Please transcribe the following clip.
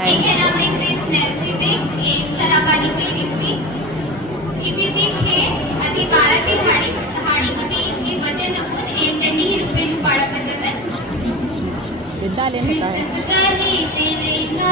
Ik ken naam is Nancy Beck, एक सराबानी पेरिस्ती EPC 6 आधी 12 ते हाडी कुटी ही वचन अपून एंटनी ही रुपये पाड़ा पद्धत युद्ध आले ना काय क्रिस्तस काही ते लेखा